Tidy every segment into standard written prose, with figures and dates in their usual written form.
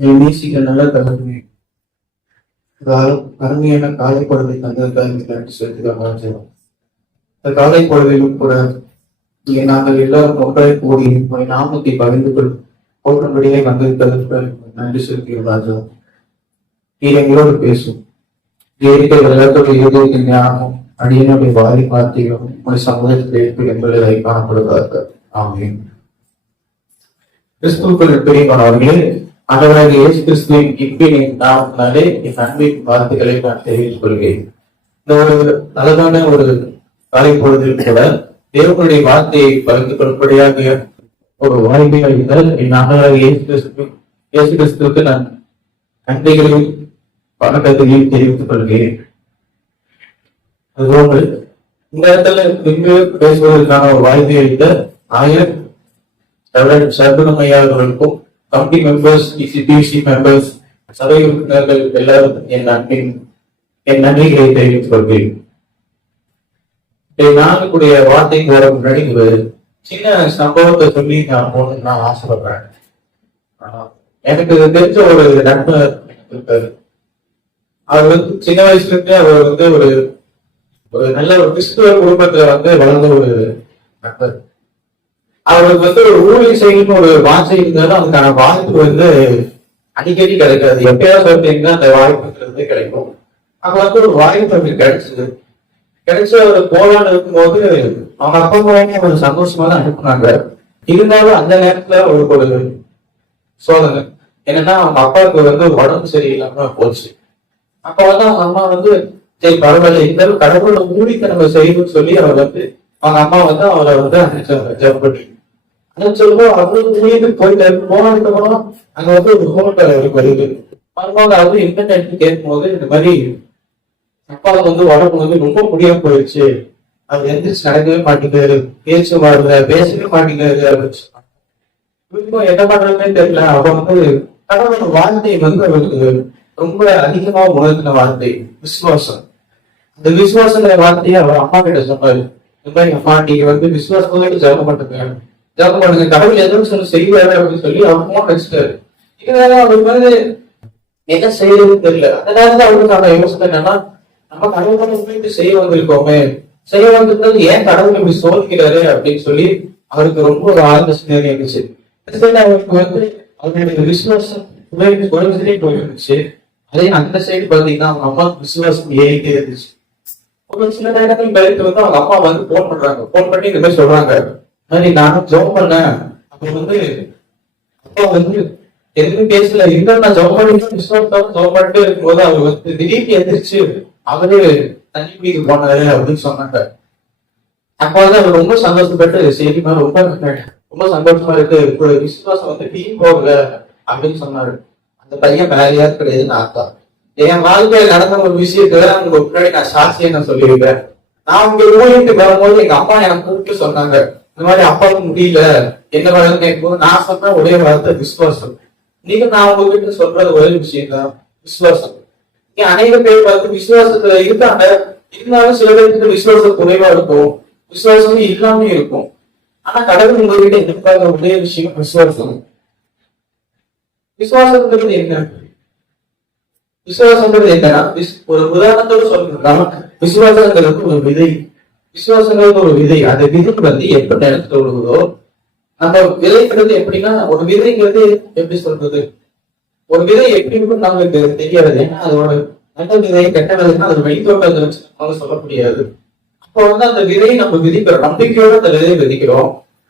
நேசிக்க நல்ல தகவல் அருமையான காலை பொழுதை தந்ததுக்காக சொல்லிட்டு இந்த காலை பொழுதிலும் கூட இங்கே நாங்கள் எல்லாரும் ஒன்றாய் கூடி நாமத்தை பகிர்ந்து கொள்ளும்படியே வந்திருப்பதற்கு நன்றி செலுத்துகிறோம் ராஜா. நீ எங்களோடு பேசும் எல்லாத்தோட ஞானமும் அடியனுடைய வாரி வார்த்தையும் உடைய சமூகத்தில் ஏற்பு என்பதை காணப்படுவதாக. ஆமீன். கிறிஸ்துவுக்குள் பிரியமானவர்களே, ஆண்டவராக இயேசு கிறிஸ்துவின் இப்பின் நாமத்தினாலே என் அன்பின் வார்த்தைகளை நான் தெரிவித்துக் கொள்கிறேன். இந்த ஒரு அழகான ஒரு காலை பொழுதில் கூட தேவனுடைய வார்த்தையை பகிர்ந்து கொள்ளும்படியாக ஒரு வாய்ப்பை அளித்தால் என் ஆண்டவராக இயேசு கிறிஸ்துவுக்கு நான் நன்றிகளையும் வணக்கத்தையும் தெரிவித்துக் கொள்கிறேன். அதுபோன்று இந்த இடத்துல இங்கு பேசுவதற்கான ஒரு வாய்ப்பை அளித்த ஆயர் சர்வமையாளர்களுக்கும் கமிட்டி மெம்பர்ஸ், டிசி மெம்பர்ஸ், சபை உறுப்பினர்கள் எல்லாரும் என் நன்றிகளை தெரிவித்துக் கொள்கிறேன். நானுடைய வார்த்தை போற முன்னாடி ஒரு சின்ன சம்பவத்தை சொல்லி நான் போகணும்னு நான் ஆசைப்படுறேன். எனக்கு தெரிஞ்ச ஒரு நண்பர் இருக்காரு. அவர் வந்து சின்ன வயசுல இருந்தே அவர் வந்து ஒரு நல்ல ஒரு கிறிஸ்துவ குடும்பத்துல வந்து வளர்ந்த ஒரு நண்பர். அவருக்கு வந்து ஒரு ஊழியர் செய்யணும்னு ஒரு வாஞ்சை இருந்தாலும் அதுக்கான வாய்ப்பு வந்து அடிக்கடி கிடைக்காது. எப்பயாவது பார்த்தீங்கன்னா அந்த வாய்ப்புங்கிறது கிடைக்கும். அப்ப வந்து ஒரு வாய்ப்பு அவருக்கு கிடைச்சு அவர் போலான்னு இருக்கும்போது அவங்க அப்பா அம்மாவும் ஒரு சந்தோஷமா தான் அனுப்புனாங்க. இருந்தாலும் அந்த நேரத்துல அவருக்கு ஒரு சோதனை என்னன்னா, அவங்க அப்பாவுக்கு வந்து உடம்பு சரியில்லாம போச்சு. அப்ப வந்து அவங்க அம்மா வந்து சரி பரவாயில்ல, இந்த கடவுளோட ஊழித்தனமை செய்யணும்னு சொல்லி அவர் வந்து அவங்க அம்மா வந்து அவரை வந்து ஜெபப்பட்டு சொல்லுவோம். அவருக்கு ஊழியத்துக்கு போயிட்டு போனதுக்கு அப்புறம் அங்க வந்து ஒரு போட்டோ வருது. வரும்போது அவரு இன்டர்நெட் கேட்கும் போது இந்த மாதிரி அப்பாவுக்கு வந்து உடம்பு வந்து ரொம்ப முடியாம போயிடுச்சு, அவர் எந்திரிச்சு நடக்கவே மாட்டேங்குது, பேசவே மாட்டேங்குது அப்படின்னு சொன்னாங்க. என்ன பண்றதுன்னு தெரியல. அவ வந்து கடவுளோட வார்த்தையை வந்து அவருக்கு ரொம்ப அதிகமா உணர்த்தின வார்த்தை விசுவாசம். அந்த விசுவாசங்கிற வார்த்தையை அவர் அம்மா கிட்ட சொன்னாரு. இந்த மாதிரி அம்மா நீங்க வந்து விசுவாசத்தோடு ஜெபம் பண்ணுங்க, கடவுள் எதுவும் செய்வாரு அப்படின்னு சொல்லி அவர் போன் வச்சுட்டாரு. இதனால அவருக்கு வந்து என்ன செய்யறதுன்னு தெரியல. அந்த நேரத்துல அவருக்கான யோசனை என்னன்னா, நம்ம கடவுளை போயிட்டு செய்ய வந்திருக்கோமே, செய்ய வந்திருந்தது ஏன் கடவுள் இப்படி சோதிக்கிறாரு அப்படின்னு சொல்லி அவருக்கு ரொம்ப ஒரு ஆழ்ந்த சிந்தனை இருந்துச்சு. அவருக்கு வந்து அவருடைய விசுவாசம் குறைஞ்சிட்டே போயிருந்துச்சு. அதே அந்த சைடு பாத்தீங்கன்னா அவங்க அம்மா விசுவாசம் ஏறிட்டே இருந்துச்சு. ஒரு சில நேரங்கள் கழித்து வந்து அவங்க அப்பா வந்து போன் பண்றாங்க. போன் பண்ணி இந்த மாதிரி சொல்றாங்க, மாதிரி நானும் ஜோம் பண்ணேன். அப்ப வந்து அப்பா வந்து எதுவுமே பேசல. இருந்தாலும் நான் ஜோம் பண்ணி விசுவாசம் ஜோம் பண்ணிட்டே இருக்கும்போது அவர் வந்து திடீர்னு எந்திரிச்சு அவரே தண்ணி குடிக்க போனாரு அப்படின்னு சொன்னாங்க. அப்ப வந்து அவர் ரொம்ப சந்தோஷப்பட்டு சரி ரொம்ப சந்தோஷமா இருக்கு, விசுவாசம் வந்து டீ போகல அப்படின்னு சொன்னாரு. அந்த பையன் வேலையாவது கிடையாதுன்னு ஆத்தா. என் வாழ்க்கையில நடந்த ஒரு விஷயத்துல உங்க முன்னாடி நான் சாட்சியை நான் சொல்லியிருக்கேன். நான் உங்க ஊழியத்துக்கு வரும்போது எங்க அம்மா எனக்கு கூப்பிட்டு சொன்னாங்க, இந்த மாதிரி அப்பாவுக்கு முடியல என்ன வேலைன்னு கேட்கும்போது நான் சொன்ன ஒரே வார்த்தை விசுவாசம். நீங்க நான் உங்ககிட்ட சொல்றது ஒரே விஷயம் தான் விசுவாசம். அநேக பேர் பார்த்து விசுவாசத்துல இருக்காங்க, இருந்தாலும் சில பேருக்கு விசுவாசம் குறைவா இருக்கும், விசுவாசமே இல்லாம இருக்கும். ஆனா கடவுள் உங்ககிட்ட எதிர்பார்க்க ஒரே விஷயம் விசுவாசம். விசுவாசம்ன்றது என்ன? விசுவாசம்ன்றது என்னன்னா, ஒரு உதாரணத்தோடு சொல்லணும்னா விசுவாசங்கிறது ஒரு விதை. விசுவாசங்கிறது ஒரு விதை. அந்த விதை வந்து எப்ப நிலத்துல விழுகுதோ, நம்ம விதைக்கிறது எப்படின்னா, ஒரு விதைங்கிறது எப்படி சொல்றது, ஒரு விதை எப்படி இருக்கும் நமக்கு தெரியாது. ஏன்னா அதோட நல்ல விதை கெட்ட விதைன்னா அது வெளித்தோட்டத்தை வச்சு நம்ம சொல்ல முடியாது. அப்போ வந்து அந்த விதையை நம்ம விதிக்கிறோம், நம்பிக்கையோட அந்த விதையை விதிக்கிறோம்.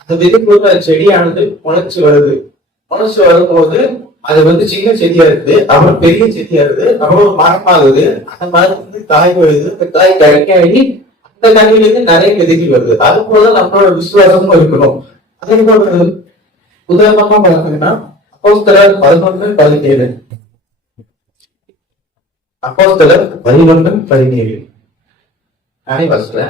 அந்த விதைக்கு வந்து அந்த செடியானது முளைச்சு வருது. முளைச்சு வரும்போது அது வந்து சின்ன செடியா இருக்குது, அப்புறம் பெரிய செடியா இருக்குது, அப்புறம் மரமாகுது. அந்த மரம் வந்து காய் வருது, அந்த காய் கிடைக்காகி அந்த கனியில இருந்து நிறைய விதைகள் வருது. அது போல நம்மளோட விசுவாசமும் இருக்கணும். அதே போல உதாரணமா பார்த்தீங்கன்னா அப்போஸ்தலர் 11:17 அப்போஸ்தலர் 11:17 அனைவசல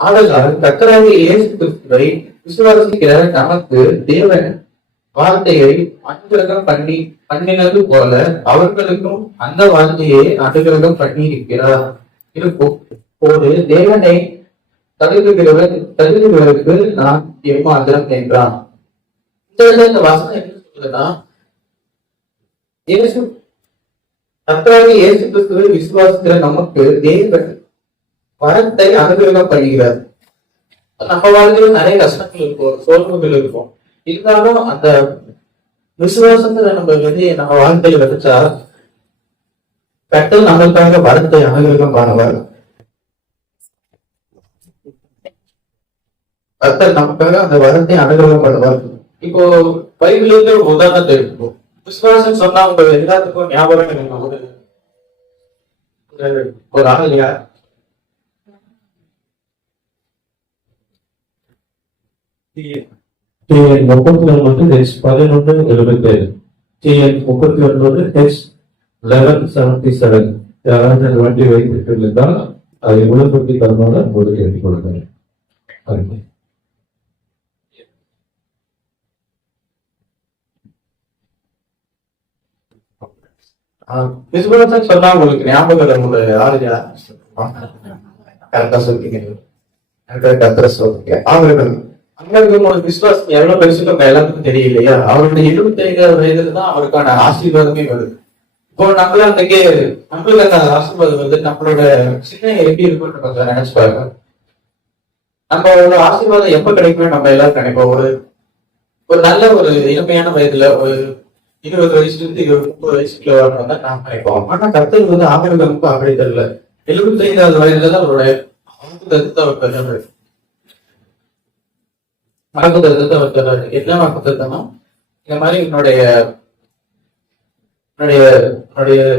ஆதலால் கர்த்தராகிய இயேசு கிறிஸ்துவை விசுவாசிக்கிற நமக்கு தேவன் வார்த்தையை அனுகிரகம் பண்ணினது போல அவர்களுக்கும் அந்த வார்த்தையை அனுகிரகம் பண்ணி இருக்கிறார். இருக்கும் ஒரு தேவனை தகுதிகளுக்கு நான் எம்மாத்திரம் என்றான். இந்த வசனம் என்ன சொல்லுதுன்னா, இயேசு கர்த்தராகிய இயேசு கிறிஸ்துவை விசுவாசிக்கிற நமக்கு தேவன் வரத்தை அனுகிரகம் பண்ணுகிறார். நம்ம வாழ்க்கையில் நிறைய கஷ்டங்கள் இருக்கும், சோர்வுகள் இருக்கும். இருந்தாலும் அந்த விசுவாசத்துல நம்ம நம்ம வாழ்க்கையில விதைச்சா கர்த்தர் நம்மளுக்காக வரத்தை அனுகிரகம் பண்ணுவார். கர்த்தர் நமக்காக அந்த வரத்தை அனுகிரகம் பண்ணுவார். இப்போ பைபிள்ல ஒரு உதாரணத்தை எடுத்துப்போம். விசுவாசம் சொன்னா உங்க எல்லாத்துக்கும் ஞாபகம் ஒரு ஆள் யார்? TN 39 1177 TN 39 1177 யாராவது வண்டி வைத்துட்டு இருந்தால் அதை உலகப்படுத்தி தரமான போது கேட்டுக்கொள்கிறேன். விசுவாசம் சொன்னா உங்களுக்கு ஞாபகம் ஒரு ஆள் யார்? கரெக்டா சொல்றீங்க. கர்த்தரை சொல்றீங்க. அவர்கள் அங்க உங்களுக்கு விசுவாசம் எவ்வளவு பெருசு நம்ம எல்லாத்துக்கும் தெரியலையா? அவருடைய 75 வயதுல தான் அவருக்கான ஆசீர்வாதமே வருது. இப்போ நம்மளும் அன்றைக்கு நம்மளுக்கு அந்த ஆசீர்வாதம் வந்து நம்மளோட சின்ன எப்படி இருக்குன்னு கொஞ்சம் நினைச்சு பாருங்க. நம்ம ஒரு ஆசீர்வாதம் எப்ப கிடைக்குமே நம்ம எல்லாரும் நினைப்போம். ஒரு நல்ல ஒரு இளமையான வயதுல ஒரு 20 வயசுல இருந்து 30 வயசுக்குள்ள வரணும் தான் நாம் நினைப்போம். ஆனா கர்த்தர் வந்து ஆபரகாமுக்கு அப்படி தெரியல. 75வது வயதுல தான் அவருடைய வாக்குத்தத்தத்தை அவர் பெறாரு. வாக்குத்தத்தத்தை அவர் பெறாரு. என்ன வாக்குத்தத்தம்னா, இந்த மாதிரி என்னுடைய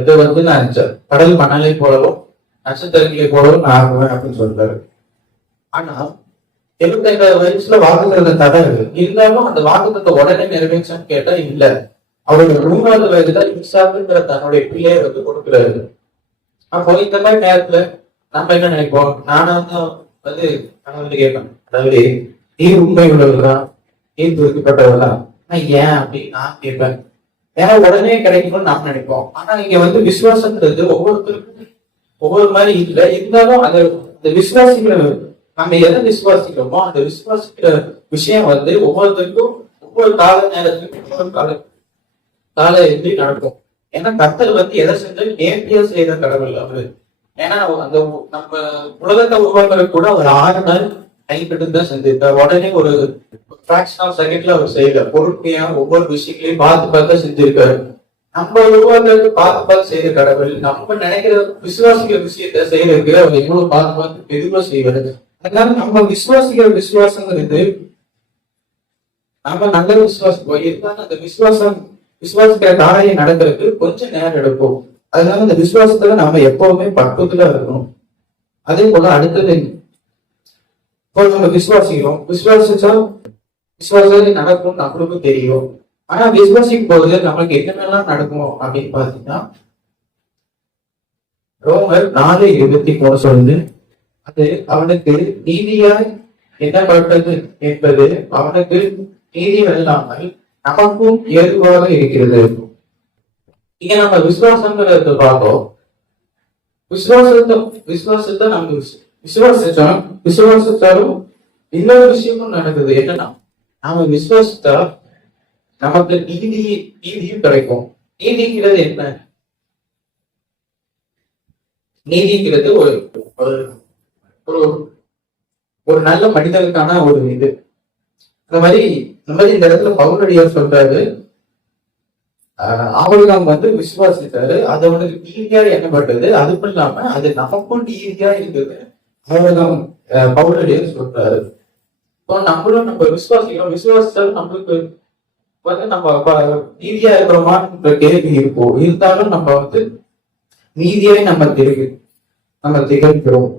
இது வந்து நான் கடல் மணலை போலவும் நட்சத்திரங்களை போலவும் நான் ஆகுவேன் அப்படின்னு சொல்றாரு. ஆனா 75வது வயசுல வாக்குத்தத்தை தடை இருந்தாலும் அந்த வாக்குத்தத்தை உடனே நிறைவேற்றான்னு கேட்டா இல்ல. அவருடைய 3வது வயதுல இசாக்குங்கிற தன்னுடைய பிள்ளையை வந்து கொடுக்குறாரு. அப்போ இந்த மாதிரி நேரத்துல நம்ம என்ன நினைப்போம்? நானும் வந்து கேட்பேன், அதாவது நீர் உண்மை உள்ளவர்களா, நீர் குறிக்கப்பட்டவர்களா, ஏன் அப்படி நான் கேட்பேன். ஏன்னா உடனே கிடைக்கணும்னு நாம் நினைப்போம். ஆனா இங்க வந்து விசுவாசங்கிறது ஒவ்வொருத்தருக்கும் ஒவ்வொரு மாதிரி இல்ல. இருந்தாலும் அந்த விசுவாசிக்கிற நம்ம எதை விசுவாசிக்கிறோமோ அந்த விசுவாசிக்கிற விஷயம் வந்து ஒவ்வொருத்தருக்கும் ஒவ்வொரு கால நேரத்துக்கும் ஒவ்வொரு கால எப்படி நடக்கும். ஏன்னா கர்த்தர் வந்து எதை செஞ்சாலும் நேர்த்தியா செய்த கடவுள் அவரு. ஏன்னா அந்த நம்ம உலகத்தை உருவாக்குறது கூட ஒரு 6 நாள் கைப்பட்டு தான் செஞ்சிருக்காரு. உடனே ஒரு ஃபிராக்ஷன் ஆஃப் செகண்ட்ல அவர் செய்யல. பொறுமையா ஒவ்வொரு விஷயங்களையும் பார்த்து செஞ்சிருக்காரு. நம்ம உருவாக்குறது பார்த்து செய்த கடவுள் நம்ம நினைக்கிற விசுவாசிக்கிற விஷயத்த செய்யறதுக்கு அவர் எவ்வளவு பார்த்து மெதுவா செய்வாரு. அதனால நம்ம விசுவாசிக்கிற விசுவாசங்கிறது நம்ம நல்ல விசுவாசம் இருந்தாலும் அந்த விசுவாசிக்கிற காரியம் நடக்கிறதுக்கு கொஞ்சம் நேரம் எடுக்கும். அதனால அந்த விசுவாசத்துல நம்ம எப்பவுமே பக்குவத்துல இருக்கணும். அதே போல அடுத்தது இப்போ நம்ம விசுவாசிக்கிறோம். விசுவாசம் நடக்கும் நம்மளுக்கும் தெரியும். ஆனா விசுவாசிக்கும் போது நமக்கு என்னென்னலாம் நடக்கும் அப்படின்னு பாத்தீங்கன்னா, ரோமர் 4:23 சொல்லுது, அது அவனுக்கு நீதியாய் எண்ணப்பட்டது என்பது அவனுக்கு நீதி அல்லாமல் நமக்கும் ஏதுவாக இருக்கிறது. இங்க நம்ம விசுவாசங்கிறத பார்த்தோம். விசுவாசத்தை நம்ம விசுவாசிச்சாலும் இன்னொரு விஷயமும் நடக்குது. என்னன்னா, நாம விசுவாசித்தா நமக்கு நீதியும் கிடைக்கும். நீதிங்கிறது என்ன? நீதிங்கிறது ஒரு நல்ல மனிதனுக்கான ஒரு இது. இந்த மாதிரி இந்த இடத்துல பவுலடியார் சொல்றாரு, ஆபிரகாம் வந்து விசுவாசித்தாரு, அது அவனுக்கு நீதியா எண்ணப்பட்டது. அதுக்கும் இல்லாம அது நமக்கும் நீதியா இருந்தது. ஆபிரகாம் பவுலடியார் சொல்றாரு. இப்போ நம்மளும் நம்ம விசுவாசித்தாலும் நம்மளுக்கு வந்து நம்ம நீதியா இருக்கிறோமான்ற கேள்வி இருக்கும். இருந்தாலும் நம்ம வந்து நீதியாய் நம்ம திகழ்கிறோம்.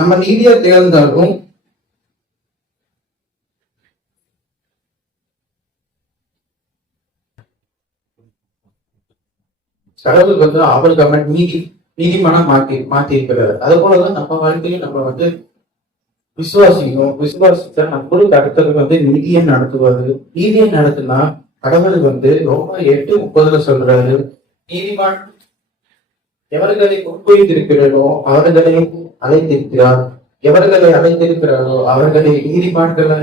நம்ம நீதியா திகழ்ந்தாலும் கடவுள் வந்து அவருக்கு நீதிமானா மாத்தி இருக்கிறார். அது போலதான் நம்ம வாழ்க்கையும் நம்ம வந்து விசுவாசிச்சா நம்மளுக்கு அடுத்தது வந்து நீதியை நடத்துவாரு. நீதியை நடத்தினா கடவுள் வந்து ரோமர் 8:30 சொல்றாரு, நீதிமான் எவர்களை முன்கொய்திருக்கிறாரோ அவர்களை அழைத்திருக்கிறார், எவர்களை அழைத்திருக்கிறாரோ அவர்களை நீதிமான்களை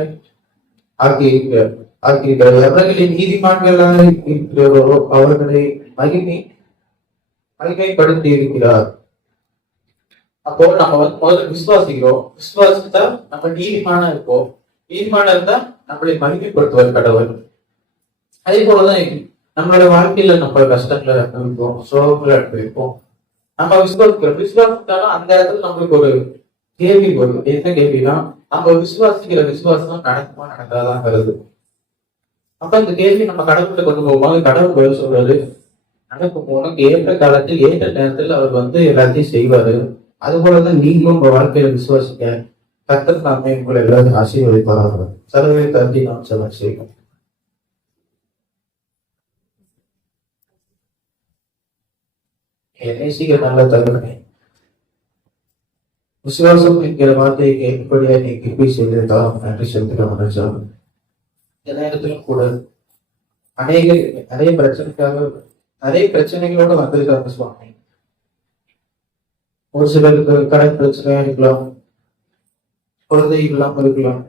ஆக்கியிருக்கிறார். ஆக்கியிருக்கிறார். எவர்களின் நீதிமான்களாக இருக்கிறாரோ அவர்களை மகிமைப்படுத்தி இருக்கிறார். அப்போ நம்ம முதல்ல விசுவாசிக்கிறோம். விசுவாசித்தா நம்ம நீதிமான இருக்கோம். நீதிமான இருந்தா நம்மளை மகிமைப்படுத்துவார் கடவுள். அதே போலதான் நம்மளோட வாழ்க்கையில நம்ம கஷ்டங்களை அனுபவிப்போம், சோகங்களை அனுபவிப்போம். நம்ம விசுவாசிக்கிறோம். விசுவாசித்தாலும் அந்த இடத்துல நம்மளுக்கு ஒரு கேள்வி வரும். என்ன கேள்வினா, நம்ம விசுவாசிக்கிற விசுவாசம் நடக்குமா நடக்காதாங்கிறது. அப்ப இந்த கேள்வி நம்ம கடவுள்கிட்ட கொண்டு போகும்போது கடவுள் பதில் சொல்றாரு, நடக்கும். உனக்கு ஏற்ற காலத்தில் ஏற்ற நேரத்தில் அவர் எல்லாத்தையும் செய்வாரு. அது போலதான் நீங்களும் உங்க வாழ்க்கையில விசுவாசிக்க கர்த்தர் நாமே உங்களை எல்லாரும் ஆசீர்வதிப்பார்கள். சலவை தந்தி நாம் செல்ல செய்வோம். நேசிக்கிற நல்ல தகவலை விசுவாசம் என்கிற வார்த்தையை எப்படியா நீ கிருபை செய்திருந்தாலும் நன்றி செலுத்துகிறோம். இந்த நேரத்திலும் கூட நிறைய பிரச்சனைகளோட வந்திருக்காங்க சுவாமி. ஒரு சிலருக்கு கடன் பிரச்சனையா இருக்கலாம், குழந்தை இல்லாம இருக்கலாம்,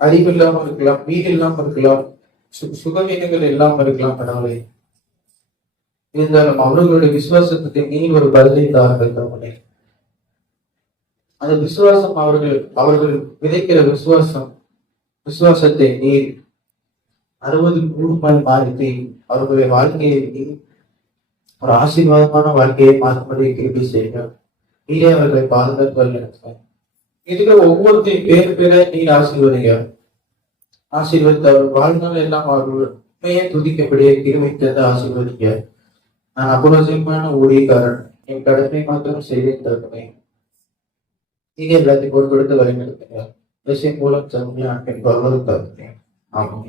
அறிவு இல்லாம இருக்கலாம், வீடு இல்லாம இருக்கலாம், சுகவீனங்கள் இல்லாம இருக்கலாம். கடவுளை இருந்தாலும் அவர்களுடைய விசுவாசத்துக்கு நீ ஒரு பதிலை தாருங்கள். அந்த விசுவாசம் அவர்கள் விதைக்கிற விசுவாசத்தை நீர் 60 கூடுமாய் மாற்றி அவர்களுடைய வாழ்க்கையை ஒரு ஆசீர்வாதமான வாழ்க்கையை மாற்றும்படி கிருபை செய்யுங்கள். நீரே அவர்களை பாதுகாப்பு. இதுக்கு ஒவ்வொருத்தையும் பேரை நீர் ஆசீர்வதித்து அவர் வாழ்நாள் எல்லாம் அவர்கள் உண்மையை துதிக்கப்படியே கிருமித்தது ஆசீர்வதிக்க. நான் அபூர்வமான ஊழியக்காரன், என் கடமை மாத்திரம் செய்து தருவேன். நீங்க எல்லாத்தையும் பொறுப்படுத்த வழிநடத்துங்க. விஷயம் மூலம் தருமையாக தருவேன். ஆமாம்.